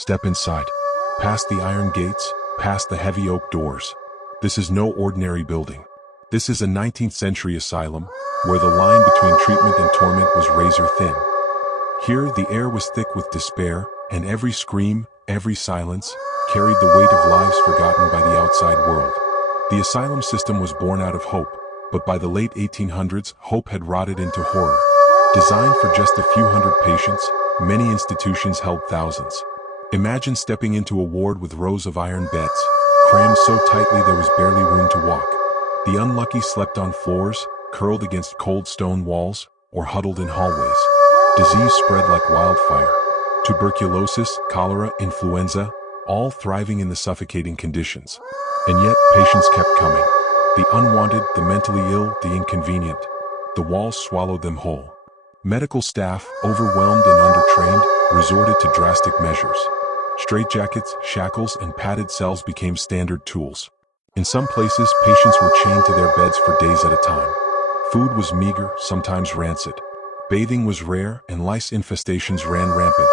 Step inside. Past the iron gates, past the heavy oak doors. This is no ordinary building. This is a 19th century asylum, where the line between treatment and torment was razor thin. Here, the air was thick with despair, and every scream, every silence, carried the weight of lives forgotten by the outside world. The asylum system was born out of hope, but by the late 1800s, hope had rotted into horror. Designed for just a few hundred patients, many institutions held thousands. Imagine stepping into a ward with rows of iron beds, crammed so tightly there was barely room to walk. The unlucky slept on floors, curled against cold stone walls, or huddled in hallways. Disease spread like wildfire. Tuberculosis, cholera, influenza, all thriving in the suffocating conditions. And yet, patients kept coming. The unwanted, the mentally ill, the inconvenient. The walls swallowed them whole. Medical staff, overwhelmed and undertrained, resorted to drastic measures. Straitjackets, shackles, and padded cells became standard tools. In some places, patients were chained to their beds for days at a time. Food was meager, sometimes rancid. Bathing was rare, and lice infestations ran rampant.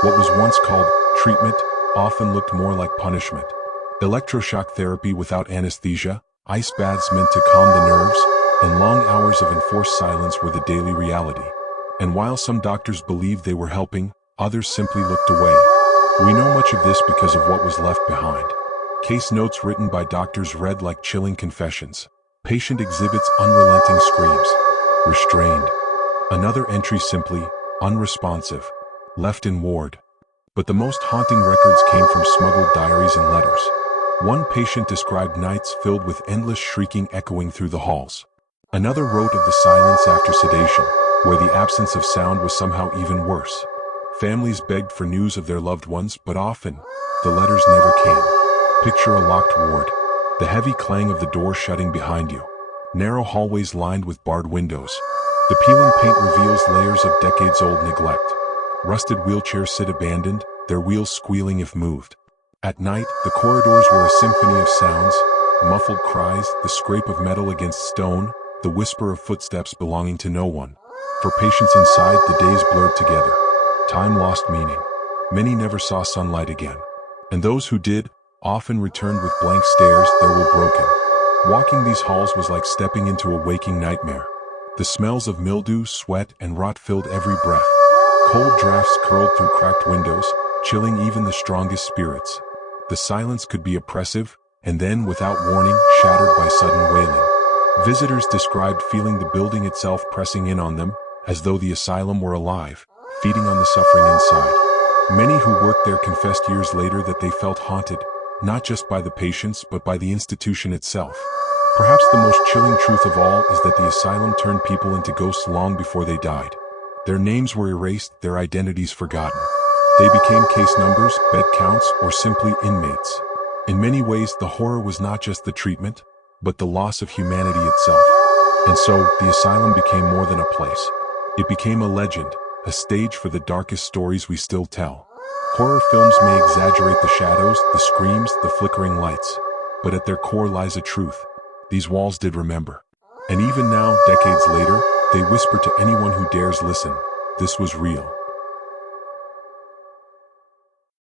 What was once called treatment often looked more like punishment. Electroshock therapy without anesthesia, ice baths meant to calm the nerves, and long hours of enforced silence were the daily reality. And while some doctors believed they were helping, others simply looked away. We know much of this because of what was left behind. Case notes written by doctors read like chilling confessions. Patient exhibits unrelenting screams. Restrained. Another entry simply, unresponsive. Left in ward. But the most haunting records came from smuggled diaries and letters. One patient described nights filled with endless shrieking echoing through the halls. Another wrote of the silence after sedation, where the absence of sound was somehow even worse. Families begged for news of their loved ones, but often, the letters never came. Picture a locked ward. The heavy clang of the door shutting behind you. Narrow hallways lined with barred windows. The peeling paint reveals layers of decades-old neglect. Rusted wheelchairs sit abandoned, their wheels squealing if moved. At night, the corridors were a symphony of sounds, muffled cries, the scrape of metal against stone, the whisper of footsteps belonging to no one. For patients inside, the days blurred together. Time lost meaning. Many never saw sunlight again. And those who did, often returned with blank stares, their will broken. Walking these halls was like stepping into a waking nightmare. The smells of mildew, sweat, and rot filled every breath. Cold drafts curled through cracked windows, chilling even the strongest spirits. The silence could be oppressive, and then, without warning, shattered by sudden wailing. Visitors described feeling the building itself pressing in on them, as though the asylum were alive, feeding on the suffering inside. Many who worked there confessed years later that they felt haunted, not just by the patients but by the institution itself. Perhaps the most chilling truth of all is that the asylum turned people into ghosts long before they died. Their names were erased, their identities forgotten. They became case numbers, bed counts, or simply inmates. In many ways, the horror was not just the treatment, but the loss of humanity itself. And so, the asylum became more than a place. It became a legend, a stage for the darkest stories we still tell. Horror films may exaggerate the shadows, the screams, the flickering lights, but at their core lies a truth. These walls did remember. And even now, decades later, they whisper to anyone who dares listen, this was real.